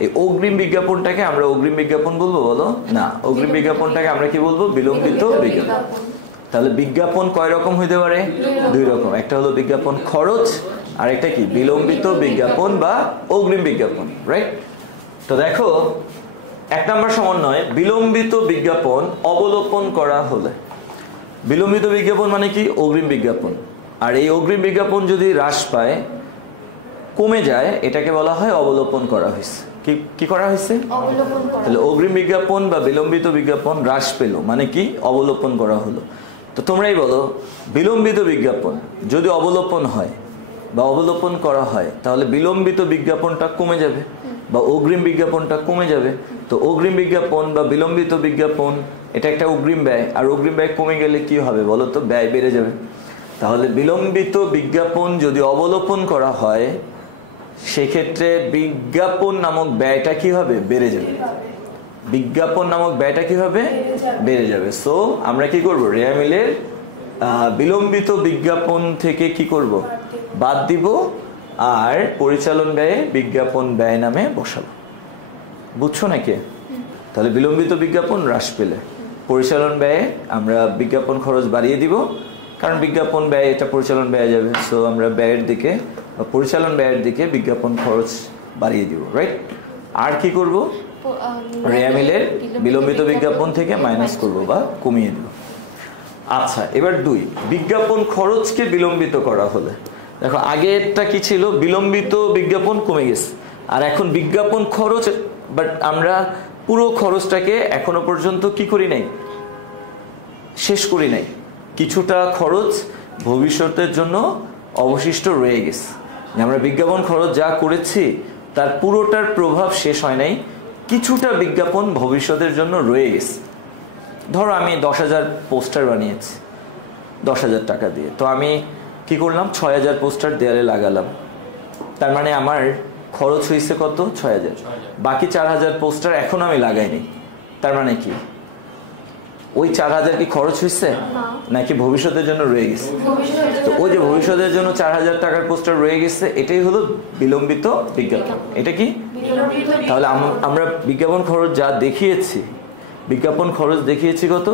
এই অগ্রিম বিজ্ঞাপনটাকে আমরা অগ্রিম বিজ্ঞাপন বলবো? বলো না, অগ্রিম বিজ্ঞাপনটাকে আমরা কি বলবো? বিলম্বিত বিজ্ঞাপন। তাহলে বিজ্ঞাপন কয় রকম হইতে পারে? দুই রকম। একটা হলো বিজ্ঞাপন খরচ, আর একটা কি? বিলম্বিত বিজ্ঞাপন বা অগ্রিম বিজ্ঞাপন, রাইট? তো দেখো, এক নম্বর সমন্বয়, বিলম্বিত বিজ্ঞাপন অবলোপন করা হলে। বিলম্বিত বিজ্ঞাপন মানে কি? অগ্রিম বিজ্ঞাপন। আর এই অগ্রিম বিজ্ঞাপন যদি হ্রাস পায়, কমে যায়, এটাকে বলা হয় অবলোপন করা হয়েছে। কি করা হয়েছে? তাহলে অগ্রিম বিজ্ঞাপন বা বিলম্বিত বিজ্ঞাপন হ্রাস পেল মানে কি? অবলোপন করা হলো। তো তোমরাই বলো, বিলম্বিত বিজ্ঞাপন যদি অবলোপন হয় বা অবলোপন করা হয়, তাহলে বিলম্বিত বিজ্ঞাপনটা কমে যাবে বা অগ্রিম বিজ্ঞাপনটা কমে যাবে। তো অগ্রিম বিজ্ঞাপন বা বিলম্বিত বিজ্ঞাপন এটা একটা অগ্রিম ব্যয়, আর অগ্রিম ব্যয় কমে গেলে কি হবে বলো তো? ব্যয় বেড়ে যাবে। তাহলে বিলম্বিত বিজ্ঞাপন যদি অবলোপন করা হয়, সেক্ষেত্রে বিজ্ঞাপন নামক ব্যয়টা কি হবে? বেড়ে যাবে। বিজ্ঞাপন নামক ব্যয়টা কি হবে? বেড়ে যাবে। সো আমরা কি করব? রেয়া মিলের বিলম্বিত বিজ্ঞাপন থেকে কি করব? বাদ দিব, আর পরিচালন ব্যয়ে বিজ্ঞাপন ব্যয় নামে বসাবো। বুঝছো নাকি? তাহলে বিলম্বিত বিজ্ঞাপন হ্রাস পেলে পরিচালন ব্যয়ে আমরা বিজ্ঞাপন খরচ বাড়িয়ে দিব, কারণ বিজ্ঞাপন ব্যয় এটা পরিচালন ব্যয় যাবে। সো আমরা ব্যয়ের দিকে বা পরিচালন ব্যয়ের দিকে বিজ্ঞাপন খরচ বাড়িয়ে দিব, রাইট? আর কি করব? রেয়া মিলের বিলম্বিত বিজ্ঞাপন থেকে মাইনাস করব বা কমিয়ে দেব। আচ্ছা, এবার দুই, বিজ্ঞাপন খরচকে বিলম্বিত করা হলে। দেখো, আগেরটা কি ছিল? বিলম্বিত বিজ্ঞাপন কমে গেছে, আর এখন বিজ্ঞাপন খরচ, বাট আমরা পুরো খরচটাকে এখনো পর্যন্ত কি করি নাই? শেষ করি নাই। কিছুটা খরচ ভবিষ্যতের জন্য অবশিষ্ট রয়ে গেছে। আমরা বিজ্ঞাপন খরচ যা করেছি তার পুরোটার প্রভাব শেষ হয় নাই, কিছুটা বিজ্ঞাপন ভবিষ্যতের জন্য রয়ে গেছে। ধরো আমি 10,000 পোস্টার বানিয়েছি 10,000 টাকা দিয়ে, তো আমি কি করলাম? 6,000 পোস্টার দেয়ালে লাগালাম। তার মানে আমার খরচ হয়েছে কত? 6,000। বাকি 4,000 পোস্টার এখন আমি লাগাইনি। তার মানে কি ওই 4,000 কি খরচ হয়েছে নাকি ভবিষ্যতের জন্য রয়ে গেছে? তো ওই যে ভবিষ্যতের জন্য 4,000 টাকার পোস্টার রয়ে গেছে, এটাই হলো বিলম্বিত বিজ্ঞাপন। এটা কি? তাহলে আমরা বিজ্ঞাপন খরচ যা দেখিয়েছি, বিজ্ঞাপন খরচ দেখিয়েছি কত?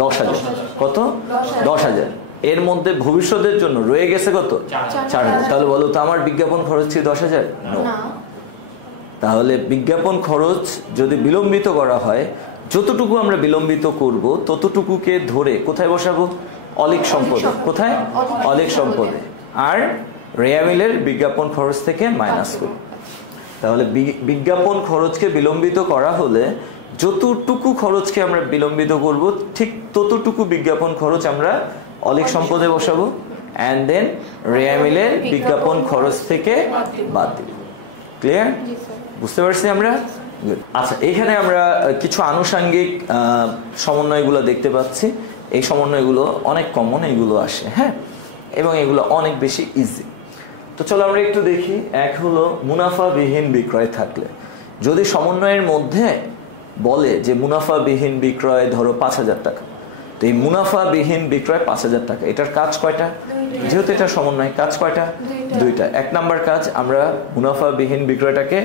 10,000। কত? 10,000। এর মধ্যে ভবিষ্যতের জন্য রয়ে গেছে কত? 4,000। তাহলে বলো তো, আমার বিজ্ঞাপন খরচ ছিল 10,000? তাহলে বিজ্ঞাপন খরচ যদি বিলম্বিত করা হয়, যতটুকু আমরা বিলম্বিত করব ততটুকুকে ধরে কোথায় বসাবো? অলিক সম্পদে। কোথায়? অলিক সম্পদে। আর রেয়া মিলের বিজ্ঞাপন খরচ থেকে মাইনাস করব। তাহলে বিজ্ঞাপন খরচকে বিলম্বিত করা হলে যতটুকু খরচকে আমরা বিলম্বিত করব, ঠিক ততটুকু বিজ্ঞাপন খরচ আমরা অলিক সম্পদে বসাবো, অ্যান্ড দেন রেয়া মিলের বিজ্ঞাপন খরচ থেকে বাদ দিব। ক্লিয়ার? বুঝতে পারছি আমরা? আচ্ছা, এখানে আমরা কিছু আনুষঙ্গিক সমন্বয়গুলো দেখতে পাচ্ছি। এই সমন্বয়গুলো অনেক কমন, এগুলো আসে, হ্যাঁ, এবং এগুলো অনেক বেশি ইজি। তো চলো আমরা একটু দেখি। এক হলো মুনাফাবিহীন বিক্রয় থাকলে। যদি সমন্বয়ের মধ্যে বলে যে মুনাফাবিহীন বিক্রয় ধরো 5,000 টাকা, তো এই মুনাফাবিহীন বিক্রয় 5,000 টাকা, এটার কাজ কয়টা? যেহেতু এটা সমন্বয়, কাজ কয়টা? দুইটা। এক নাম্বার কাজ, আমরা মুনাফাবিহীন বিক্রয়টাকে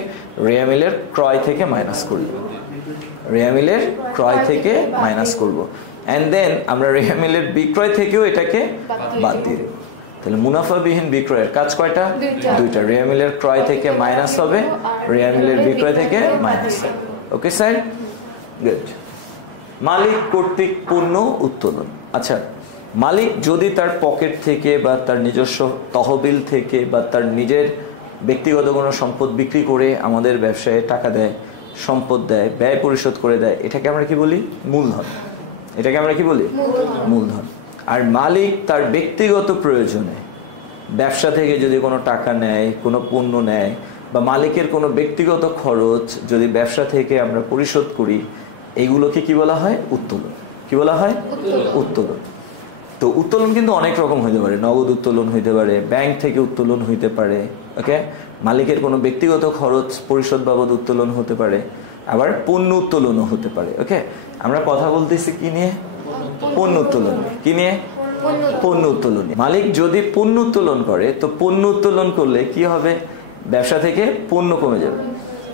রেয়ামিলের ক্রয় থেকে মাইনাস করব, রেয়ামিলের ক্রয় থেকে মাইনাস করব, অ্যান্ড দেন আমরা রেয়ামিলের বিক্রয় থেকেও এটাকে বাদ দিয়ে দেব। তাহলে মুনাফাবিহীন বিক্রয়ের কাজ কয়টা? দুইটা। রেয়ামিলের ক্রয় থেকে মাইনাস হবে, রেয়ামিলের বিক্রয় থেকে মাইনাস হবে। Okay sir, good. মালিক কর্তৃক পণ্য উত্তোলন। আচ্ছা, মালিক যদি তার পকেট থেকে বা তার নিজস্ব তহবিল থেকে বা তার নিজের ব্যক্তিগত কোনো সম্পদ বিক্রি করে আমাদের ব্যবসায় টাকা দেয়, সম্পদ দেয়, ব্যয় পরিশোধ করে দেয়, এটাকে আমরা কি বলি? মূলধন। এটাকে আমরা কি বলি? মূলধন। আর মালিক তার ব্যক্তিগত প্রয়োজনে ব্যবসা থেকে যদি কোনো টাকা নেয়, কোনো পণ্য নেয়, বা মালিকের কোনো ব্যক্তিগত খরচ যদি ব্যবসা থেকে আমরা পরিশোধ করি, এইগুলোকে কি বলা হয়? উত্তোলন। কি বলা হয়? উত্তোলন। তো উত্তোলন কিন্তু অনেক রকম হইতে পারে, নগদ উত্তোলন হইতে পারে, ব্যাংক থেকে উত্তোলন হইতে পারে, ওকে, মালিকের কোনো ব্যক্তিগত খরচ পরিশোধ বাবদ উত্তোলন হতে পারে, আবার পণ্য উত্তোলনও হতে পারে। ওকে, আমরা কথা বলতেছি কি নিয়ে? পণ্য উত্তোলন। কি নিয়ে? পণ্য উত্তোলন। মালিক যদি পণ্য উত্তোলন করে, তো পণ্য উত্তোলন করলে কি হবে? ব্যবসা থেকে পণ্য কমে যাবে।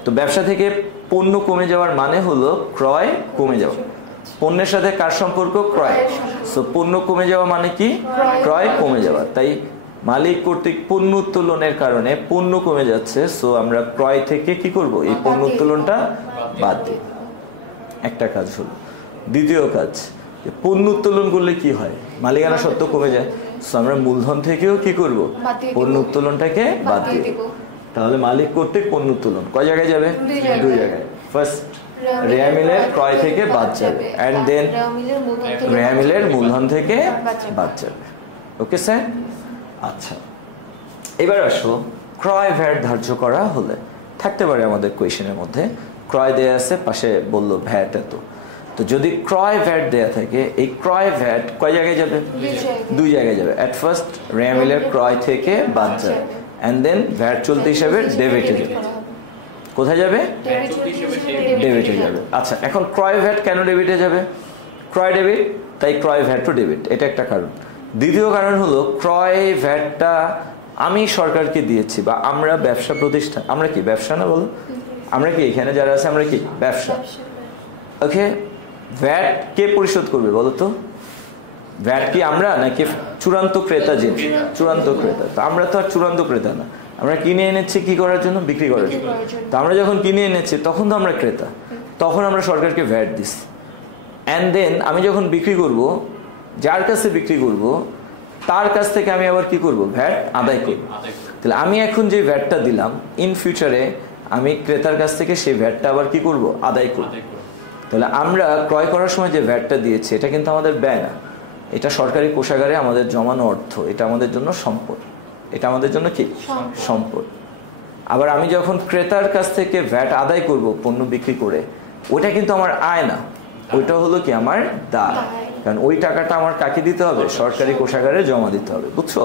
তো ব্যবসা থেকে পণ্য কমে যাওয়ার মানে হলো ক্রয় কমে যাওয়া। পণ্যের সাথে কার সম্পর্ক? ক্রয়। সো পণ্য কমে যাওয়া মানে কি? ক্রয় কমে যাওয়া। তাই মালিক কর্তৃক পণ্য উত্তোলনের কারণে পণ্য কমে যাচ্ছে, সো আমরা ক্রয় থেকে কি করব? এই পণ্য উত্তোলনটা বাদ দিই। একটা কাজ হলো। দ্বিতীয় কাজ, পণ্য উত্তোলন করলে কি হয়? মালিকানা সত্ত্ব কমে যায়, সো আমরা মূলধন থেকেও কি করব? পণ্য উত্তোলনটাকে বাদ দিয়ে দেব। তাহলে মালিক কর্তৃক পণ্য উত্তোলন কয় জায়গায় যাবে? দুই জায়গায়। ফার্স্ট, রেয়ামিলের ক্রয় থেকে বাদ যাবে, অ্যান্ড দেন রেয়ামিলের মূলধন থেকে বাদ যাবে। Okay sir? আচ্ছা, এবার আসো, ক্রয় ভ্যাট ধার্য করা হলে থাকতে পারে আমাদের কোয়েশনের মধ্যে, ক্রয় দেয়া আছে, পাশে বললো ভ্যাট এত। তো যদি ক্রয় ভ্যাট দেয়া থাকে, এই ক্রয় ভ্যাট কয় জায়গায় যাবে? দুই জায়গায় যাবে। অ্যাট ফার্স্ট রেয়ামিলের ক্রয় থেকে বাদ যাবে, অ্যান্ড দেন ভ্যাট চলতি হিসাবে ডেবিটে যাবে। কোথায় যাবে? ডেবিটে যাবে। আচ্ছা, এখন ক্রয় ভ্যাট কেন ডেবিটে যাবে? ক্রয় ডেবিট, তাই ক্রয় ভ্যাটও ডেবিট, এটা একটা কারণ। দ্বিতীয় কারণ হলো, ক্রয় ভ্যাটটা আমি সরকারকে দিয়েছি, বা আমরা ব্যবসা প্রতিষ্ঠান, আমরা কি ব্যবসা না বলো? আমরা কি এখানে যারা আছে আমরা কি ব্যবসা? ওকে, ভ্যাট কে পরিশোধ করবে বলো তো? ভ্যাট কি আমরা নাকি চূড়ান্ত ক্রেতা? যে চূড়ান্ত ক্রেতা। তো আমরা তো আর চূড়ান্ত ক্রেতা না, আমরা কিনে এনেছি কি করার জন্য? বিক্রি করার জন্য। তো আমরা যখন কিনে এনেছি তখন তো আমরা ক্রেতা, তখন আমরা সরকারকে ভ্যাট দিছি। অ্যান্ড দেন আমি যখন বিক্রি করব, যার কাছে বিক্রি করব তার কাছ থেকে আমি আবার কি করব? ভ্যাট আদায় করব। তাহলে আমি এখন যে ভ্যাটটা দিলাম, ইন ফিউচারে আমি ক্রেতার কাছ থেকে সেই ভ্যাটটা আবার কি করব? আদায় করব। তাহলে আমরা ক্রয় করার সময় যে ভ্যাটটা দিয়েছি, এটা কিন্তু আমাদের ব্যয় না, এটা সরকারি কোষাগারে আমাদের জমানো অর্থ, এটা আমাদের জন্য সম্পদ। এটা আমাদের জন্য কি? সম্পদ। আবার আমি যখন ক্রেতার কাছ থেকে ভ্যাট আদায় করব পণ্য বিক্রি করে, ওইটা কিন্তু আমার আয় না, ওইটা হলো কি? আমার দায়। কারণ ওই টাকাটা আমার কাকে দিতে হবে? সরকারি কোষাগারে জমা দিতে হবে। বুঝছো?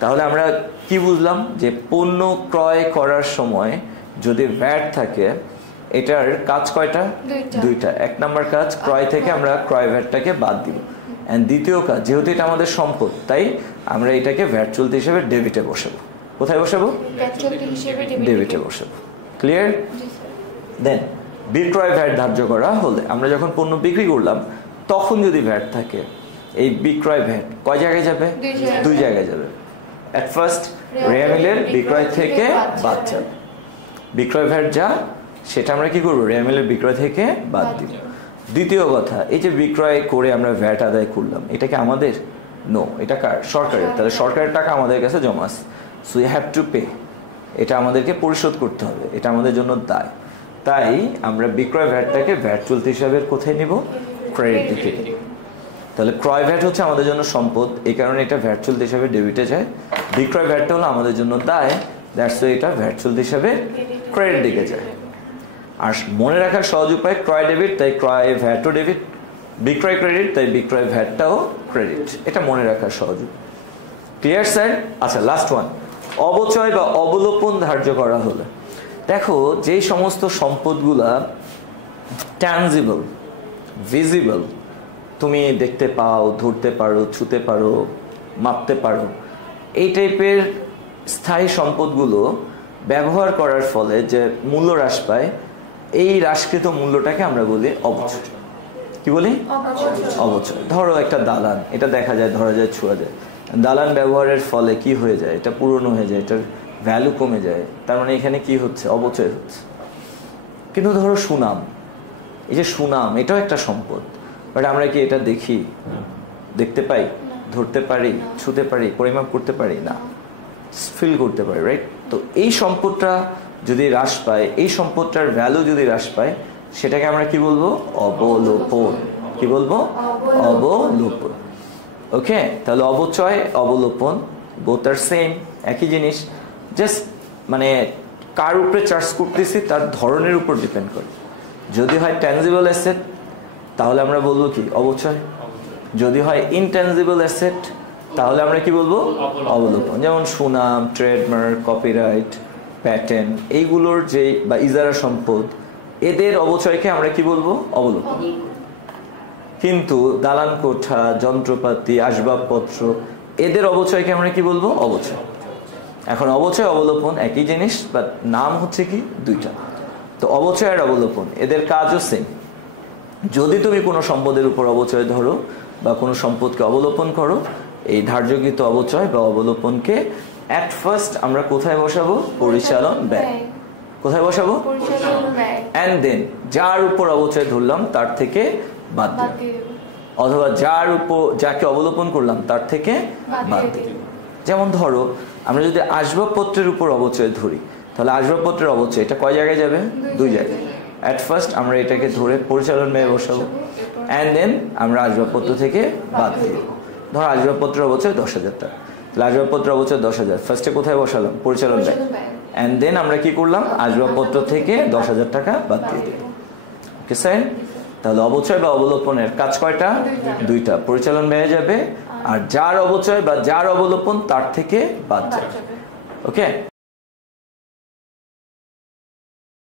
তাহলে আমরা কি বুঝলাম? যে পণ্য ক্রয় করার সময় যদি ভ্যাট থাকে, এটার কাজ কয়টা? দুইটা। এক নাম্বার কাজ, ক্রয় থেকে আমরা ক্রয় ভ্যাটটাকে বাদ দিব, অ্যান্ড দ্বিতীয় কাজ, যেহেতু এটা আমাদের সম্পদ, তাই আমরা এটাকে ভ্যাট চলতি হিসেবে ডেবিটে বসাবো। কোথায় বসাবো? ডেবিটে বসাবো। ক্লিয়ার? দেন বিক্রয় ভ্যাট ধার্য করা হলে, আমরা যখন পণ্য বিক্রি করলাম তখন যদি ভ্যাট থাকে, এই বিক্রয় ভ্যাট কয় জায়গায় যাবে? দুই জায়গায় যাবে। অ্যাট ফার্স্ট রেয়ামিলের বিক্রয় থেকে বাদ যাবে। বিক্রয় ভ্যাট যা, সেটা আমরা কি করবো? রেয়ামিলের বিক্রয় থেকে বাদ দিব। দ্বিতীয় কথা, এই যে বিক্রয় করে আমরা ভ্যাট আদায় করলাম, এটা কি আমাদের? নো, এটা কার? সরকারের। তাহলে সরকারের টাকা আমাদের কাছে জমা আছে, so you have to pay, এটা আমাদেরকে পরিশোধ করতে হবে, এটা আমাদের জন্য দায়। তাই আমরা বিক্রয় ভ্যাটটাকে ভ্যাট চলতি হিসাবে কোথায় নিব? ক্রেডিট দিকে। তাহলে ক্রয় ভ্যাট হচ্ছে আমাদের জন্য সম্পদ, এই কারণে এটা ভ্যাট চলতি হিসাবে ডেবিটে যায়। বিক্রয় ভ্যাটটা হলো আমাদের জন্য দায়, দ্যাটস ওয়াই এটা ভ্যাট চলতি হিসাবে ক্রেডিট দিকে যায়। আর মনে রাখার সহজ উপায়, ক্রয় ডেবিট তাই ক্রয় ভ্যাটও ডেবিট, বিক্রয় ক্রেডিট তাই বিক্রয় ভ্যাটটাও ক্রেডিট, এটা মনে রাখার সহজ। Clear sir? আচ্ছা, লাস্ট ওয়ান, অবচয় বা অবলোপন ধার্য করা হলে, দেখো যেই সমস্ত সম্পদগুলা ট্যানজিবল, ভিজিবল, তুমি দেখতে পাও, ধরতে পারো, ছুতে পারো, মাপতে পারো, এই টাইপের স্থায়ী সম্পদগুলো ব্যবহার করার ফলে যে মূল্য হ্রাস পায়, এই হ্রাসকৃত মূল্যটাকে আমরা বলি অবচয়। কি বলি? অবচয়। ধরো একটা দালান, এটা দেখা যায়, ধরা যায়, ছোঁয়া যায়। দালান ব্যবহারের ফলে কি হয়ে যায়? এটা পুরনো হয়ে যায়, এটার ভ্যালু কমে যায়, তার মানে এখানে কি হচ্ছে? অবচয় হচ্ছে। কিন্তু ধরো সুনাম, এই যে সুনাম, এটাও একটা সম্পদ, বাট আমরা কি এটা দেখি? দেখতে পাই, ধরতে পারি, ছুতে পারি, পরিমাপ করতে পারি না, ফিল করতে পারি, রাইট? তো এই সম্পদটা যদি হ্রাস পায়, এই সম্পদটার ভ্যালু যদি হ্রাস পায়, সেটাকে আমরা কি বলবো? অবলোপন। কি বলবো? অবলোপন। ওকে, তাহলে অবচয়, অবলোপন, বোথ আর সেম, একই জিনিস। জাস্ট মানে কার উপরে চার্জ করতেছি তার ধরনের উপর ডিপেন্ড করে। যদি হয় ট্যানজিবল অ্যাসেট, তাহলে আমরা বলবো কি? অবচয়। যদি হয় ইনট্যানজিবল অ্যাসেট, তাহলে আমরা কি বলবো? অবলোপন। যেমন সুনাম, ট্রেডমার্ক, কপিরাইট, প্যাটেন্ট, এইগুলোর যে বা ইজারা সম্পদ, এদের অবচয়কে আমরা কি বলবো? অবলোপন। কিন্তু দালান কোঠা, যন্ত্রপাতি, আসবাবপত্র, এদের অবচয়কে আমরা কি বলবো? অবচয়। এখন অবচয়, অবলোপন একই জিনিস, বাট নাম হচ্ছে কি? দুইটা। তো অবচয় আর অবলোপন, এদের কাজও সেম। যদি তুমি কোনো সম্পদের উপর অবচয় ধরো বা কোনো সম্পদকে অবলোপন করো, এই ধার্যকৃত অবচয় বা অবলোপনকে অ্যাট ফার্স্ট আমরা কোথায় বসাবো? পরিচালন ব্যয়। কোথায় বসাবো? অ্যান্ড দেন যার উপর অবচয় ধরলাম তার থেকে বাদ দিই, অথবা যার উপর যাকে অবলোপন করলাম তার থেকে বাদ দিই। যেমন ধরো আমরা যদি আসবাবপত্রের উপর অবচয় ধরি, তাহলে আসবাবপত্রের অবচয় এটা কয় জায়গায় যাবে? দুই জায়গায়। অ্যাট ফার্স্ট আমরা এটাকে ধরে পরিচালন ব্যয় বসাবো, অ্যান্ড দেন আমরা আসবাবপত্র থেকে বাদ দিই। ধরো আসবাবপত্রের অবচয় 10,000 টাকা, তাহলে আসবাবপত্রের অবচয় 10,000, ফার্স্টে কোথায় বসালাম? পরিচালন ব্যয়। অ্যান্ড দেন আমরা কি করলাম? আসবাবপত্র থেকে 10,000 টাকা বাদ দিয়ে দিই। Okay sir? তাহলে অবচয় বা অবলোপনের কাজ কয়টা? দুইটা। পরিচালন ব্যয় যাবে, আর যার অবচয় বা যার অবলোপন তার থেকে বাদ যাবে। ওকে।